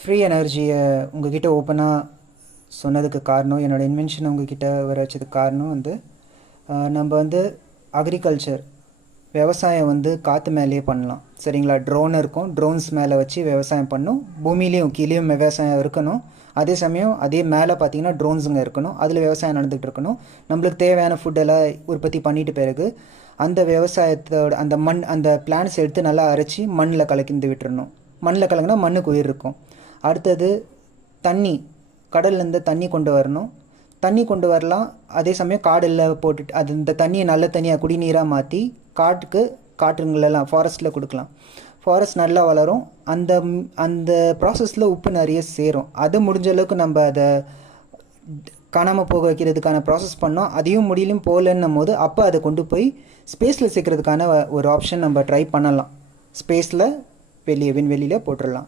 Free எனர்ஜியை உங்ககிட்ட ஓப்பனாக சொன்னதுக்கு காரணம், என்னோடய இன்வென்ஷனை உங்ககிட்ட வர வச்சதுக்கு காரணம் வந்து நம்ம வந்து அக்ரிகல்ச்சர் விவசாயம் வந்து காற்று மேலேயே பண்ணலாம். சரிங்களா? ட்ரோன் இருக்கும், ட்ரோன்ஸ் மேலே வச்சு விவசாயம் பண்ணும். பூமியிலையும் கீழேயும் விவசாயம் இருக்கணும். அதே சமயம் அதே மேலே பார்த்தீங்கன்னா ட்ரோன்ஸுங்க இருக்கணும். அதில் விவசாயம் நடந்துகிட்டு இருக்கணும். நம்மளுக்கு தேவையான ஃபுட்டெல்லாம் உற்பத்தி பண்ணிட்டு பிறகு அந்த விவசாயத்தோட அந்த மண் அந்த பிளான்ஸ் எடுத்து நல்லா அரைச்சி மண்ணில் கலக்கிந்து விட்டுறணும். மண்ணில் கலங்கினா மண்ணுக்கு உயிர் இருக்கும். அடுத்தது தண்ணி, கடல்லேருந்து தண்ணி கொண்டு வரணும். தண்ணி கொண்டு வரலாம். அதே சமயம் காடில் போட்டுட்டு அது இந்த தண்ணியை நல்ல தண்ணியாக குடிநீராக மாற்றி காட்டுங்களெல்லாம் ஃபாரஸ்ட்டில் கொடுக்கலாம். ஃபாரஸ்ட் நல்லா வளரும். அந்த அந்த ப்ராசஸில் உப்பு நிறைய சேரும். அது முடிஞ்ச அளவுக்கு நம்ம அதை காணாமல் போக வைக்கிறதுக்கான ப்ராசஸ் பண்ணோம். அதையும் முடியலையும் போகலன்னும் போது அப்போ அதை கொண்டு போய் ஸ்பேஸில் சேர்க்கறதுக்கான ஒரு ஆப்ஷன் நம்ம ட்ரை பண்ணலாம். ஸ்பேஸில் விண்வெளியில் போட்டுடலாம்.